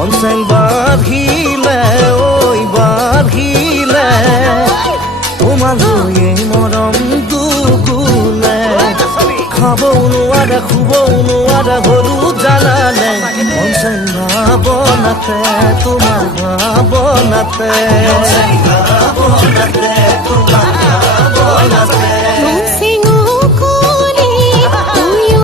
মন চেং বাঢ়িলে ঐ বাঢ়িলে তোমালৈ এই মৰম দুগুণে খাবও নোৱাৰা শুবও নোৱাৰা হলো জানানে মন চেং ভাৱনাতে তোমাৰ ভাৱনাতে